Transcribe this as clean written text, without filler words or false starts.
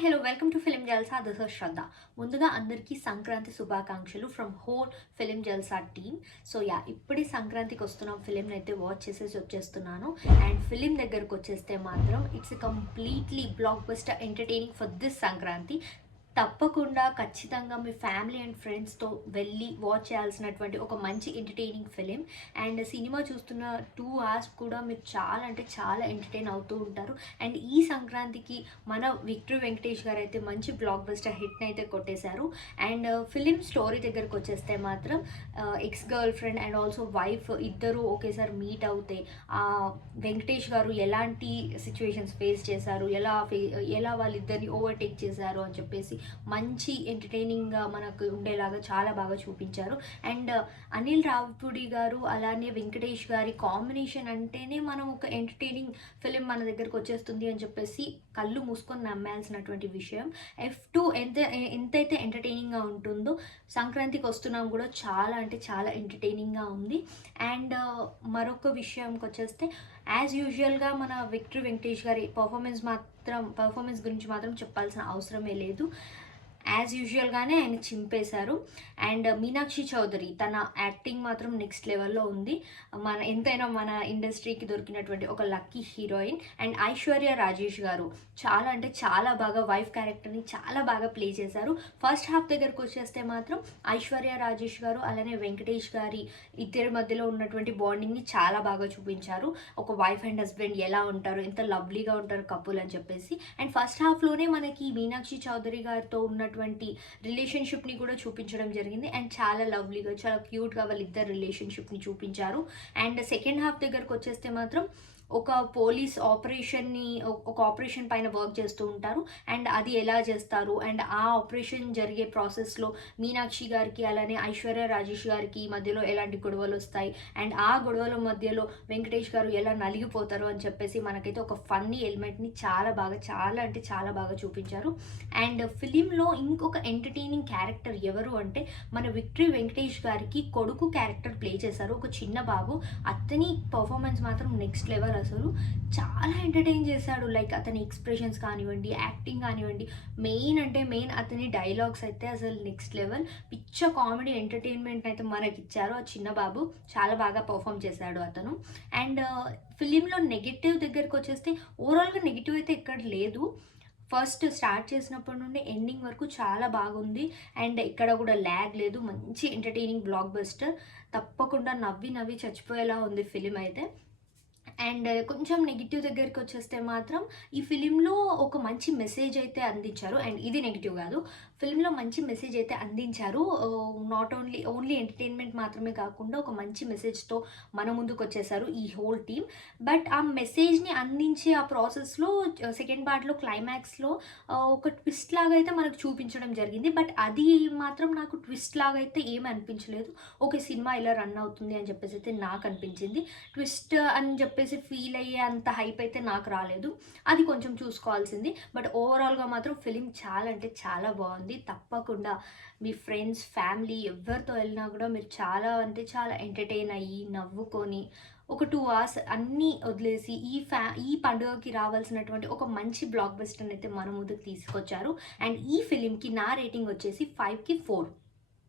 Hi hello welcome to film Jalsa. This is Shraddha. ముందుగా అందరికీ సంక్రాంతి శుభాకాంక్షలు from whole film Jalsa team. So ఇప్పుడే సంక్రాంతికి వస్తున్నాం, ఫిలింని అయితే వాచ్ చేసేసి వచ్చేస్తున్నాను. అండ్ ఫిలిం దగ్గరకు వచ్చేస్తే మాత్రం it's completely block buster entertaining for this Sankranti. తప్పకుండా ఖచ్చితంగా మీ ఫ్యామిలీ అండ్ ఫ్రెండ్స్తో వెళ్ళి వాచ్ చేయాల్సినటువంటి ఒక మంచి ఎంటర్టైనింగ్ ఫిలిం. అండ్ సినిమా చూస్తున్న 2 hours కూడా మీరు చాలా అంటే చాలా ఎంటర్టైన్ అవుతూ ఉంటారు. అండ్ ఈ సంక్రాంతికి మన విక్టరీ వెంకటేష్ గారు అయితే మంచి బ్లాక్ బస్టర్ హిట్ని అయితే కొట్టేశారు. అండ్ ఫిలిం స్టోరీ దగ్గరకు వచ్చేస్తే మాత్రం ex girl friend and also wife ఇద్దరు ఒకేసారి మీట్ అవుతే వెంకటేష్ గారు ఎలాంటి సిచ్యువేషన్స్ ఫేస్ చేశారు, ఎలా వాళ్ళిద్దరిని ఓవర్టేక్ చేశారు అని చెప్పేసి మంచి ఎంటర్టైనింగ్గా మనకు ఉండేలాగా చాలా బాగా చూపించారు. అండ్ అనిల్ రావిపూడి గారు అలానే వెంకటేష్ గారి కాంబినేషన్ అంటేనే మనం ఒక ఎంటర్టైనింగ్ ఫిలిం మన దగ్గరకు వచ్చేస్తుంది అని చెప్పేసి కళ్ళు మూసుకొని నమ్మాల్సినటువంటి విషయం. F2 ఎంతైతే ఎంటర్టైనింగ్గా ఉంటుందో సంక్రాంతికి వస్తున్నాం కూడా చాలా అంటే చాలా ఎంటర్టైనింగ్గా ఉంది. అండ్ మరొక విషయంకి వచ్చేస్తే యాజ్ యూజువల్గా మన విక్టరీ వెంకటేష్ గారి పర్ఫార్మెన్స్ గురించి మాత్రం చెప్పాల్సిన అవసరమే లేదు. యాజ్ యూజువల్గానే ఆయన చింపేశారు. అండ్ మీనాక్షి చౌదరి తన యాక్టింగ్ మాత్రం నెక్స్ట్ లెవెల్లో ఉంది. ఎంతైనా మన ఇండస్ట్రీకి దొరికినటువంటి ఒక lucky heroine. And Aishwarya Rajesh గారు చాలా అంటే చాలా బాగా వైఫ్ క్యారెక్టర్ని చాలా బాగా ప్లే చేశారు. ఫస్ట్ హాఫ్ దగ్గరకు వచ్చేస్తే మాత్రం ఐశ్వర్య రాజేష్ గారు అలానే వెంకటేష్ గారి ఇద్దరి మధ్యలో ఉన్నటువంటి బాండింగ్ని చాలా బాగా చూపించారు. ఒక వైఫ్ అండ్ హస్బెండ్ ఎలా ఉంటారు, ఎంత లవ్లీగా ఉంటారు కపుల్ అని చెప్పేసి. అండ్ ఫస్ట్ హాఫ్లోనే మనకి మీనాక్షి చౌదరి గారితో ఉన్నటువంటి రిలేషన్షిప్ని కూడా చూపించడం జరిగింది. అండ్ చాలా లవ్లీగా చాలా క్యూట్గా వాళ్ళిద్దరు రిలేషన్షిప్ని చూపించారు. అండ్ సెకండ్ హాఫ్ దగ్గరకు వచ్చేస్తే మాత్రం ఒక పోలీస్ ఆపరేషన్ పైన వర్క్ చేస్తూ ఉంటారు. అండ్ అది ఎలా చేస్తారు అండ్ ఆ ఆపరేషన్ జరిగే ప్రాసెస్లో మీనాక్షి గారికి అలానే ఐశ్వర్య రాజేష్ గారికి మధ్యలో ఎలాంటి గొడవలు వస్తాయి అండ్ ఆ గొడవల మధ్యలో వెంకటేష్ గారు ఎలా నలిగిపోతారు అని చెప్పేసి మనకైతే ఒక ఫన్నీ ఎలిమెంట్ని చాలా అంటే చాలా బాగా చూపించారు. అండ్ ఫిలింలో ఇంకొక ఎంటర్టైనింగ్ క్యారెక్టర్ ఎవరు అంటే మన విక్టరీ వెంకటేష్ గారికి కొడుకు క్యారెక్టర్ ప్లే చేశారు, ఒక చిన్న బాబు. అతని పర్ఫార్మెన్స్ మాత్రం నెక్స్ట్ లెవెల్. అసలు చాలా ఎంటర్టైన్ చేశాడు. లైక్ అతని ఎక్స్ప్రెషన్స్ కానివ్వండి, యాక్టింగ్ కానివ్వండి, మెయిన్ అతని డైలాగ్స్ అయితే అసలు నెక్స్ట్ లెవెల్. పిచ్చ కామెడీ ఎంటర్టైన్మెంట్ అయితే మనకి ఇచ్చారు ఆ చిన్న బాబు. చాలా బాగా పర్ఫామ్ చేశాడు అతను. అండ్ ఫిలింలో నెగిటివ్ దగ్గరకు వచ్చేస్తే ఓవరాల్గా నెగిటివ్ అయితే ఎక్కడ లేదు. ఫస్ట్ స్టార్ట్ చేసినప్పటి నుండి ఎండింగ్ వరకు చాలా బాగుంది. అండ్ ఇక్కడ కూడా ల్యాగ్ లేదు. మంచి ఎంటర్టైనింగ్ బ్లాక్ బస్టర్. తప్పకుండా నవ్వి చచ్చిపోయేలా ఉంది ఫిలిం అయితే. అండ్ కొంచెం నెగిటివ్ దగ్గరికి వచ్చేస్తే మాత్రం ఈ ఫిలింలో ఒక మంచి మెసేజ్ అయితే అందించారు. అండ్ ఇది నెగిటివ్ కాదు, ఫిల్మ్లో మంచి మెసేజ్ అయితే అందించారు. నాట్ ఓన్లీ ఎంటర్టైన్మెంట్ మాత్రమే కాకుండా ఒక మంచి మెసేజ్తో మన ముందుకు వచ్చేసారు ఈ హోల్ టీమ్. బట్ ఆ మెసేజ్ని అందించే ఆ ప్రాసెస్లో సెకండ్ పార్ట్లో క్లైమాక్స్లో ఒక ట్విస్ట్ లాగా అయితే మనకు చూపించడం జరిగింది. బట్ అది మాత్రం నాకు ట్విస్ట్ లాగా అయితే ఏమీ అనిపించలేదు. ఓకే, సినిమా ఇలా రన్ అవుతుంది అని చెప్పేసి అయితే నాకు అనిపించింది. ట్విస్ట్ అని చెప్పేసి ఫీల్ అయ్యే అంత హైప్ అయితే నాకు రాలేదు. అది కొంచెం చూసుకోవాల్సింది. బట్ ఓవరాల్గా మాత్రం ఫిలిం చాలా అంటే చాలా బాగుంది. తప్పకుండా మీ ఫ్రెండ్స్, ఫ్యామిలీ ఎవరితో వెళ్ళినా కూడా మీరు చాలా అంటే చాలా ఎంటర్టైన్ అయ్యి నవ్వుకొని ఒక 2 hours అన్నీ వదిలేసి ఈ పండుగకి రావాల్సినటువంటి ఒక మంచి బ్లాక్ బస్టర్ అయితే మన ముందుకు తీసుకొచ్చారు. అండ్ ఈ ఫిలింకి నా రేటింగ్ వచ్చేసి 5కి 4.